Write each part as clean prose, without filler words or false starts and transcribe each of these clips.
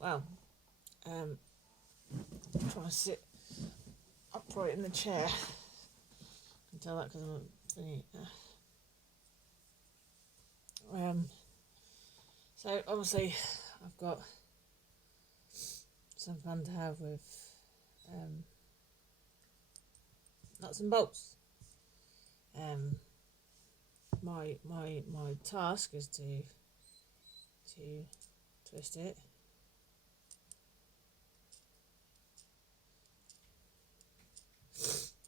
Wow. I'm trying to sit upright in the chair. I can tell that because I'm thingy. So obviously I've got some fun to have with nuts and bolts. My task is to twist it.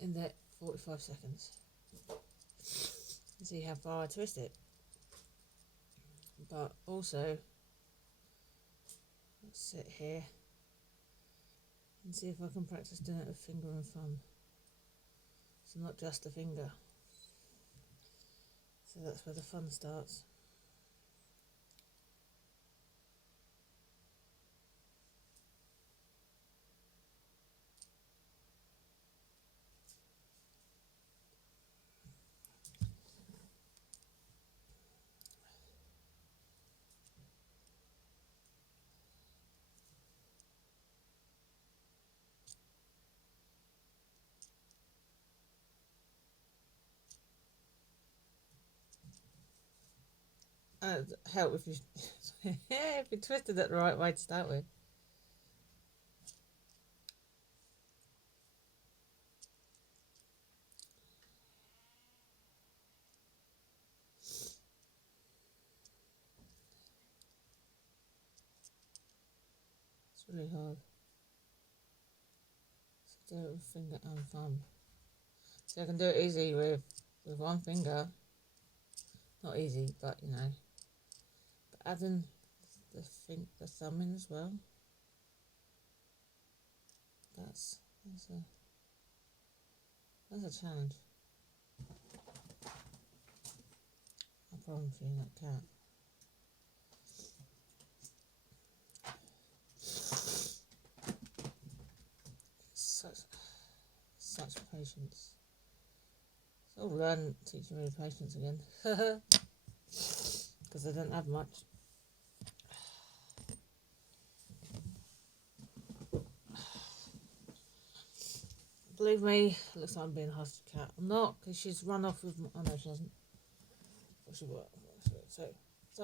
In that 45 seconds. See how far I twist it. But also, let's sit here and see if I can practice doing it with finger and thumb. So not just a finger. So that's where the fun starts. Help if you if you twisted it the right way to start with. It's really hard. So do it with finger and thumb. So I can do it easy with one finger. Not easy, but you know. But adding the thumb in as well. That's a challenge. No problem feeding that cat. Such patience. It's all learn teaching me patience again. Because I don't have much. Believe me, it looks like I'm being a hostage cat. I'm not, because she's run off with. Oh no, she hasn't. But she will. So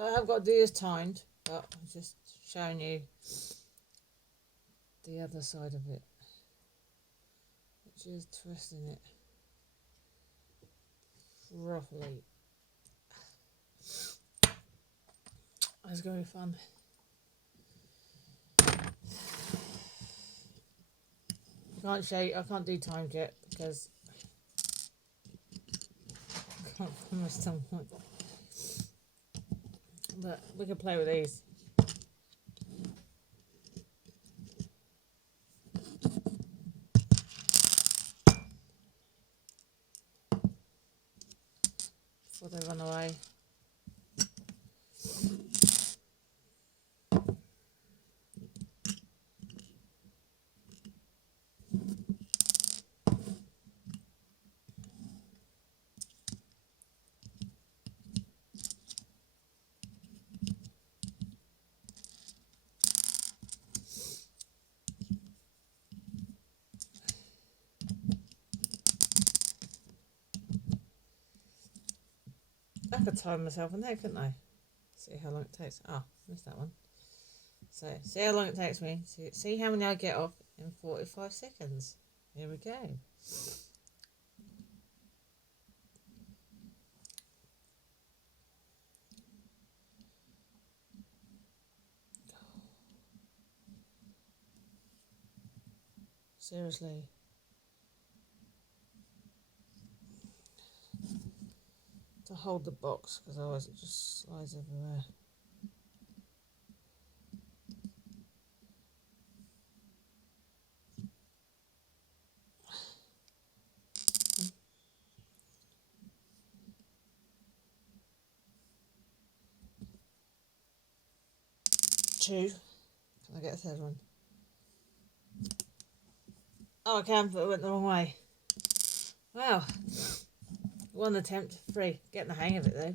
I have got to do this timed, but I'm just showing you the other side of it, which is twisting it properly. It's going to be fun. Can't show you, I can't do timed yet because I can't promise someone. But we can play with these. Before they run away. I could time myself in there, couldn't I? See how long it takes. Oh, missed that one. So, see how long it takes me. See how many I get off in 45 seconds. Here we go. Seriously. To hold the box, because otherwise it just slides everywhere. Two. Can I get a third one? Oh, I can, but it went the wrong way. Wow. One attempt, 3. Getting the hang of it though.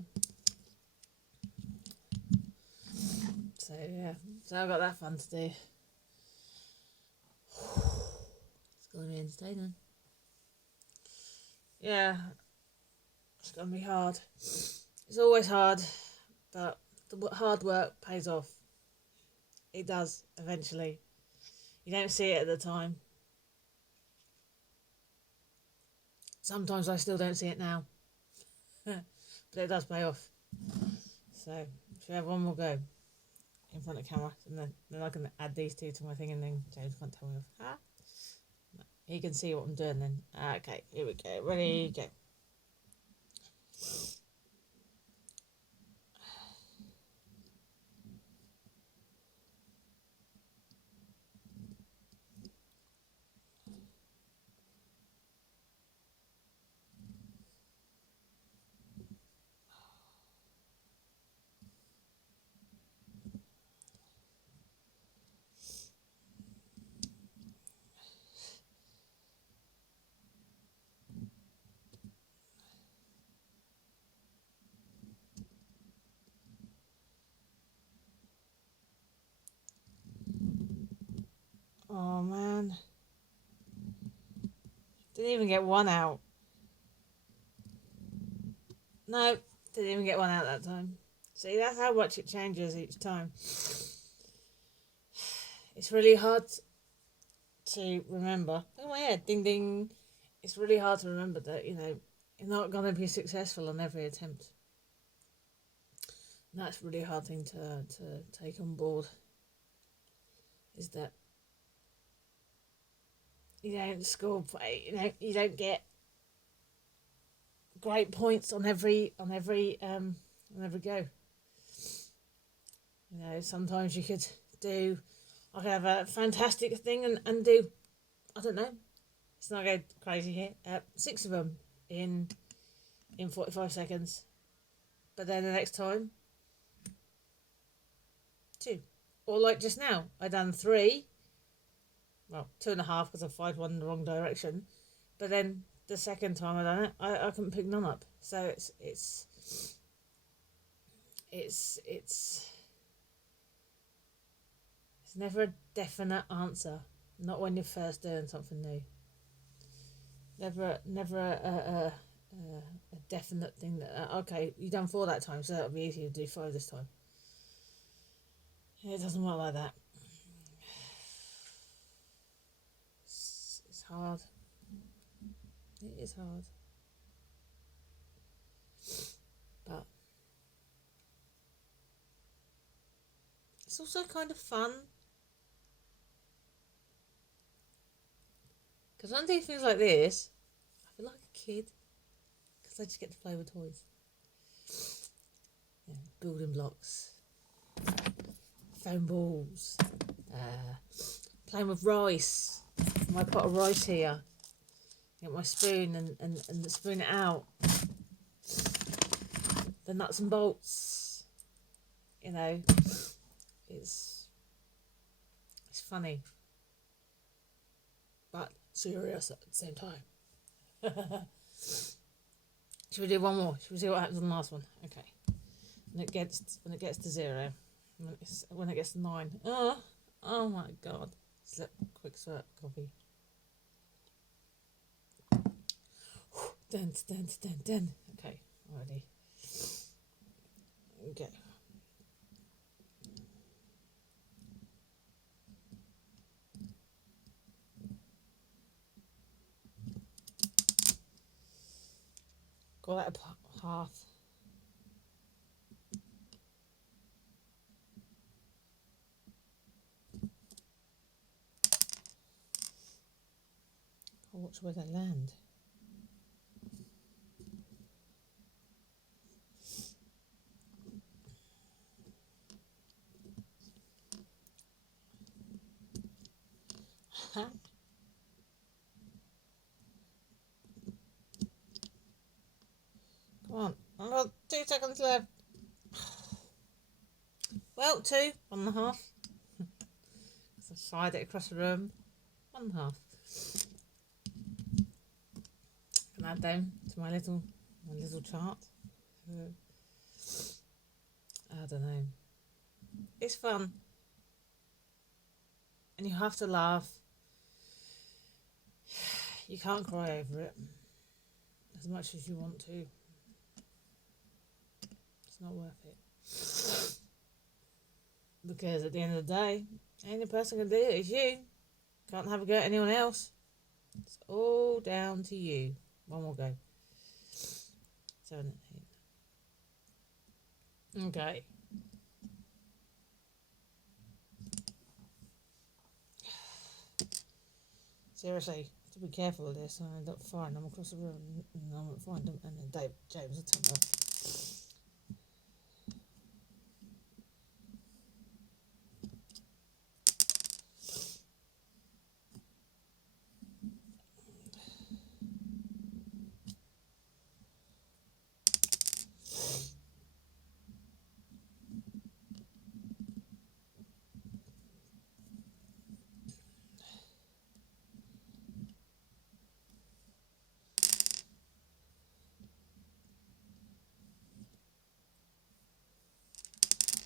So, yeah, so I've got that fun to do. It's going to be entertaining. Yeah, it's going to be hard. It's always hard, but the hard work pays off. It does, eventually. You don't see it at the time. Sometimes I still don't see it now. But it does pay off. So, should we have one more go in front of camera? And then I can add these two to my thing, and then James can't tell me off. No, he can see what I'm doing then. Okay, here we go. Ready, go. Oh man. Didn't even get one out. No, didn't even get one out that time. See, that's how much it changes each time. It's really hard to remember. Oh my head, ding ding. It's really hard to remember that, you're not going to be successful on every attempt. And that's a really hard thing to take on board. Is that you don't score, you don't get great points on every go. Sometimes you could do, I could have a fantastic thing and do, I don't know, it's not go crazy here, 6 of them in 45 seconds. But then the next time, 2. Or like just now, I done 3. Well, 2.5 because I fired one in the wrong direction. But then the second time I done it, I couldn't pick none up. So it's never a definite answer. Not when you're first doing something new. Never a definite thing that okay, you done 4 that time, so that'll be easier to do 5 this time. It doesn't work like that. It's hard. It is hard. But it's also kind of fun. Because when I do things like this, I feel like a kid. Because I just get to play with toys. Building blocks. Foam balls. Playing with rice. My pot of rice here. Get my spoon and spoon it out. The nuts and bolts. It's funny. But serious at the same time. Should we do one more? Should we see what happens on the last one? Okay. When it gets to 0. When it gets to 9. Oh my god. Slip, quick sweat, coffee. Dun. Okay, ready. Okay. Call that a path. I'll watch where they land. Come on, I've got 2 seconds left. Well, 2, 1.5. So slide it across the room. 1.5. Can add them to my little chart. I don't know. It's fun. And you have to laugh. You can't cry over it as much as you want to. It's not worth it. Because at the end of the day, the only person can do it is you. Can't have a go at anyone else. It's all down to you. One more go. 7 and 8. Okay. Seriously, to be careful of this. I end up firing them across the room, and I won't find them, and then James will tell me off.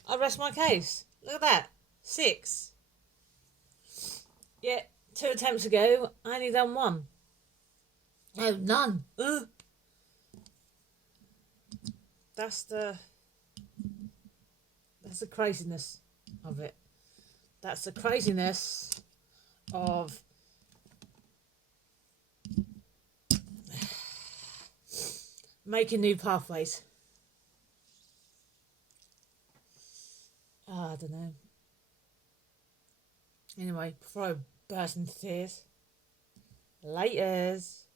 I rest my case. Look at that. 6. Yeah, 2 attempts ago, I only done 1. No, none. Ugh. That's the craziness of it. That's the craziness of making new pathways. I don't know. Anyway, before I burst into tears, laters.